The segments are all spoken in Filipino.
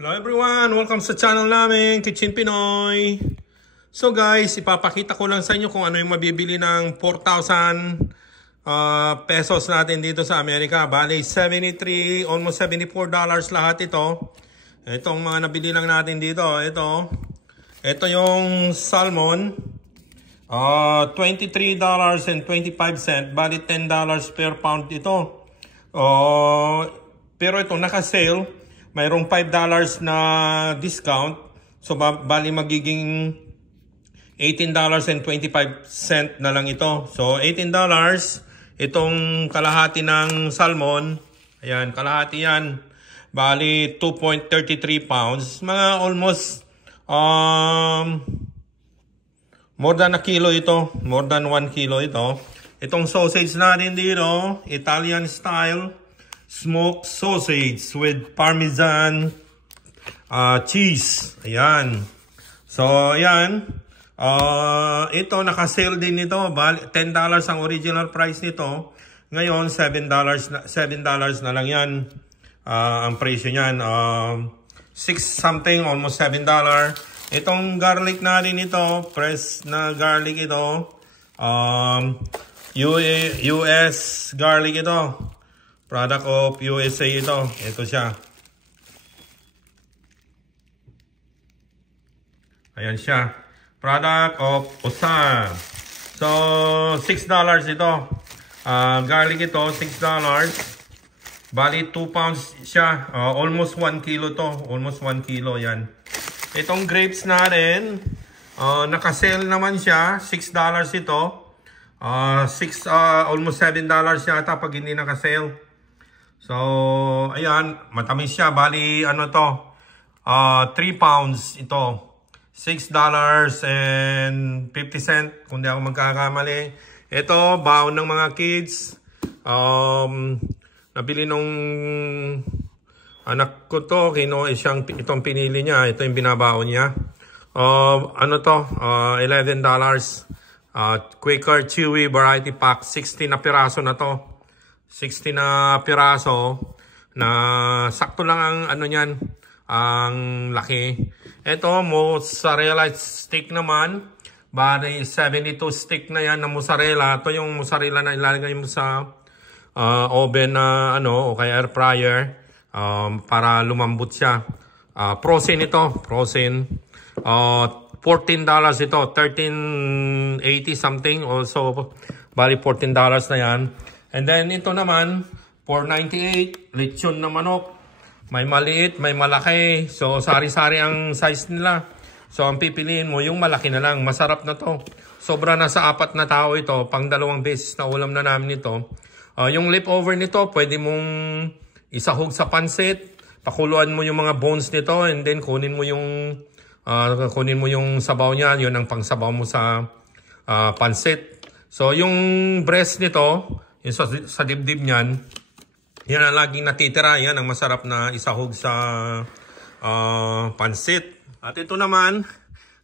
Hello everyone! Welcome sa channel namin, Kitchen Pinoy. So guys, ipapakita ko lang sa inyo kung ano yung mabibili ng 4,000 pesos natin dito sa Amerika. Bali, 73, almost $74 lahat ito. Itong mga nabili lang natin dito. Ito yung salmon. $23.25. Bali, $10 per pound ito. Pero ito naka-sale. Mayroong $5 na discount. So, bali magiging $18.25 na lang ito. So, $18. Itong kalahati ng salmon. Ayan, kalahati yan. Bali, 2.33 pounds. Mga almost, more than a kilo ito. More than 1 kilo ito. Itong sausage natin dito, Italian style. Smoked sausage with parmesan cheese. Ayan. So, ayan. Ito, naka-sale din ito. $10 ang original price nito. Ngayon, $7 na lang yan. Ang presyo niyan. 6 something, almost $7. Itong garlic natin ito, pressed na garlic ito. US garlic ito. Product of USA ito. Ito siya. Ayan siya. Product of USA. So, $6 ito. Garlic ito, $6. Bali, 2 pounds siya. Almost 1 kilo to. Almost 1 kilo yan. Itong grapes natin, naka-sale naman siya. $6 ito. Almost $7 yata pag hindi naka-sale. So, ayan, matamis siya. Bali, ano to? 3 pounds ito. $6.50 kung di ako magkakamali. Ito, baon ng mga kids. Nabili nung anak ko to. Itong pinili niya. Ito yung binabaon niya. Ano to? $11. Quaker Chewy Variety Pack. 60 na piraso na to. 60 na piraso na sakto lang ang ano niyan, ang laki. Ito, mozzarella stick naman. Bali, 72 stick na yan na mozzarella. Ito yung mozzarella na ilalagay mo sa oven na o kaya air fryer para lumambot siya. Frozen ito. Frozen. $14 ito. $13.80 something. Also, bali $14 na yan. And then, ito naman, $4.98, lechon na manok. May maliit, may malaki. So, sari-sari ang size nila. So, ang pipiliin mo, yung malaki na lang. Masarap na to. Sobra na sa 4 na tao ito. Pang 2 beses na ulam na namin ito. Yung leftover nito, pwede mong isahog sa pansit. Pakuluan mo yung mga bones nito. And then, kunin mo yung sabaw niya. Yun ang pangsabaw mo sa pansit. So, yung breast nito, yung sa dibdib niyan, yan ang laging natitira. Yan ang masarap na isahog sa pansit. At ito naman,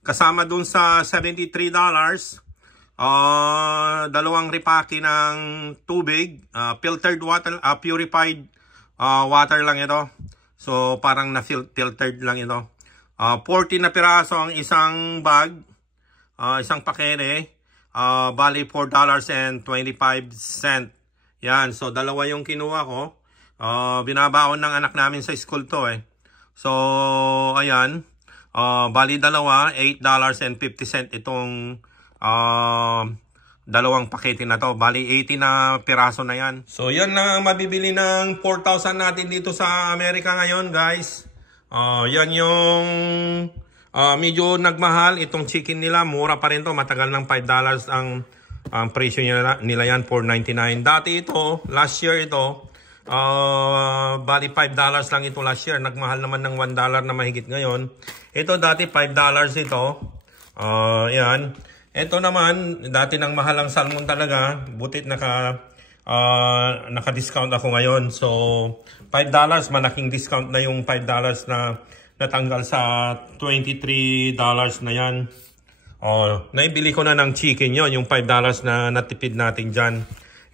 kasama dun sa $73, dalawang ripaki ng tubig, filtered water, purified water lang ito. So, parang na-filtered lang ito. 40 na piraso ang isang bag, isang pakete. Bali $4.25. Yan. So, dalawa yung kinuha ko. Binabaon ng anak namin sa school to So, ayan. Bali dalawa, $8.50 itong dalawang pakete na to. Bali 80 na piraso na yan. So, yan na mabibili ng 4,000 natin dito sa Amerika ngayon, guys. Yan yung medyo nagmahal itong chicken nila. Mura pa rin to. Matagal ng $5 ang presyo nila yan, $4.99. Dati ito, last year ito, bali $5 lang ito last year. Nagmahal naman ng $1 na mahigit ngayon. Ito dati $5 ito. Yan. Ito naman, dati nang mahal ang salmon talaga. Butit naka-discount ako ngayon. So, $5, malaking discount na yung $5 na natanggal sa $23 na yan. Naibili ko na ng chicken yon, yung $5 na natipid natin dyan.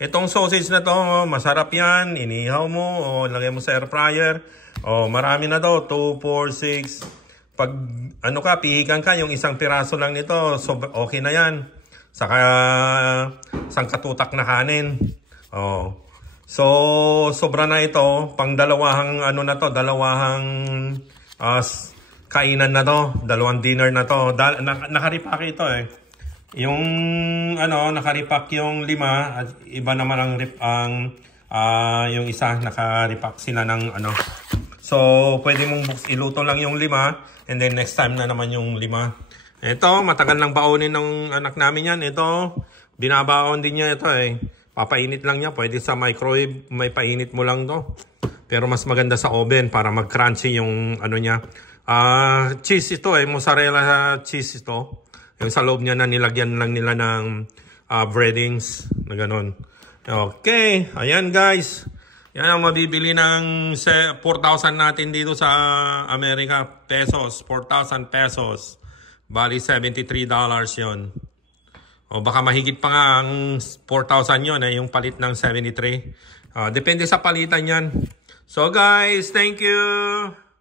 Itong sausage na to, masarap yan. Inihaw mo o lagay mo sa air fryer. Oh, marami na to. 2, 4, 6. Pag ano ka, pihikan ka, yung isang piraso lang nito, so okay na yan. Saka isang katutak na kanin. Oh. So, sobra na ito. Pang dalawahang ano na to, dalawahang kainan na to. Dalawang dinner na to. Nakaripak ito eh. Yung ano, nakaripak yung 5 at iba naman ang yung isa nakaripak sila ng ano. So, pwede mong iluto lang yung 5 and then next time na naman yung 5. Ito, matagal nang baonin ng anak namin yan. Ito, binabaon din niya ito eh. Papainit lang niya. Pwede sa microwave, may painit mo lang to. Pero mas maganda sa oven para mag-crunchy yung ano niya. Cheese ito eh, mozzarella cheese ito. Yung sa loob niya na nilagyan lang nila ng breadings na ganun. Okay, ayan guys. Yan ang mabibili ng 4,000 natin dito sa Amerika. Pesos, 4,000 pesos. Bali $73 yon. O baka mahigit pa nga ang 4,000 yon eh, yung palit ng 73. Depende sa palitan yan. So guys, thank you!